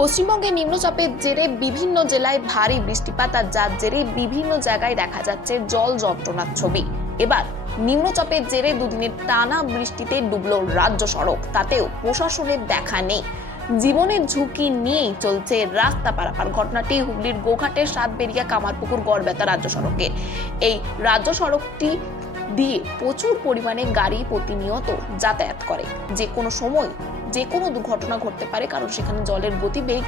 পশ্চিমবঙ্গে নিম্নচাপের জেরে বিভিন্ন জেলায় ভারী বৃষ্টিপাত আর যার জেরে বিভিন্ন জায়গায় দেখা যাচ্ছে জল যন্ত্রণার ছবি। এবার নিম্নচাপের জেরে দুদিনের টানা বৃষ্টিতে ডুবল রাজ্য সড়ক, তাতেও প্রশাসনের দেখা নেই। জীবনের ঝুঁকি নিয়েই চলছে রাস্তা পারাপার। ঘটনাটি হুগলির গোঘাটের সাতবেরিয়া কামারপুকুর গড়বেতা রাজ্য সড়কে। এই রাজ্য সড়কটি দিয়ে প্রচুর পরিমাণে গাড়ি প্রতিনিয়ত যাতায়াত করে। যে কোনো সময় যে কোনো দুর্ঘটনা ঘটতে পারে, কারণ সেখানে জলের গতিবেগ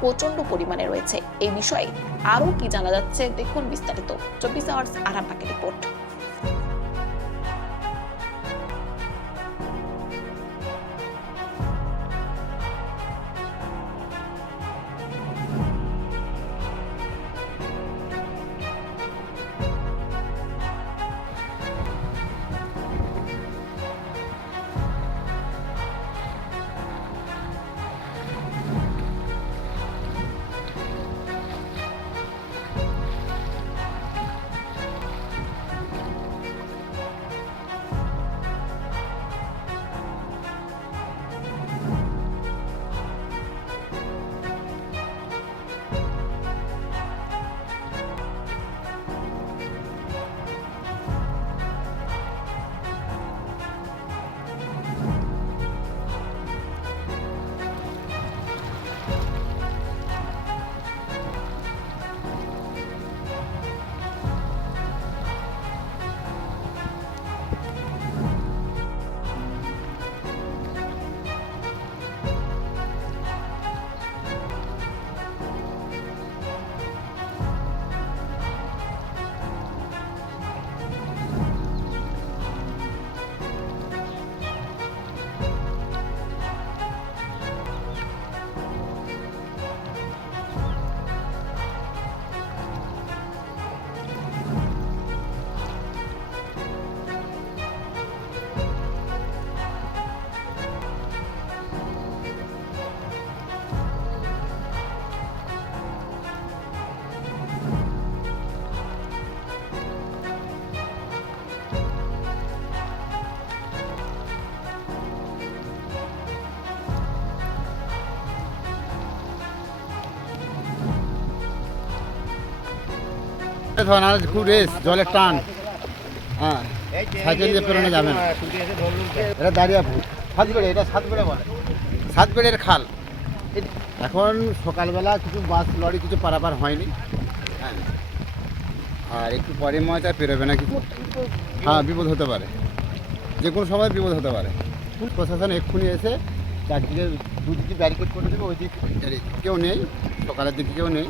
প্রচণ্ড পরিমাণে রয়েছে। এই বিষয়ে আরও কি জানা যাচ্ছে, দেখুন বিস্তারিত। চব্বিশ আওয়ার্স আরামবাগের রিপোর্ট। ধরেন আর খুব রেস জলের টান। হ্যাঁ সাইকেল দিয়ে পেরোনো যাবে না। এটা দাঁড়িয়াপুর সাতবেড়ে, এটা সাতবেড়ে বলে। সাতবেড়ের খাল। এখন সকালবেলা কিছু বাস, লরি, কিছু পারাপার হয়নি। হ্যাঁ। আর একটু পরে ময়টা পেরোবে না কিছু হ্যাঁ বিপদ হতে পারে। যে কোনো সময় বিপদ হতে পারে। প্রশাসন এক্ষুনি এসে চারদিকে দুদিকে ব্যারিকেড করে দেবে, ওই দিক কেউ নেই, সকালের দিকে কেউ নেই।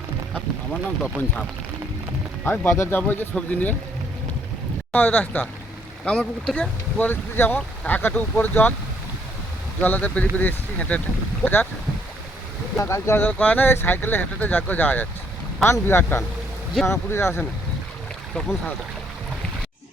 আমার নাম তপন ঝাপ। আমি বাজার যাব যে সবজি নিয়ে। রাস্তা। আমার পুকুর থেকে পরিস্থিতি যাব একাটু উপরে জল। জলাতে পেরিয়ে পেরিয়ে এসেছি হেঁটে হেঁটে। বাজার। গাড়ি চলাচল করে না এই সাইকেলে হেঁটে হেঁটে যাকে যাওয়া যাচ্ছে। টান বিরাট টান। যে আসে না তখন সারাটা।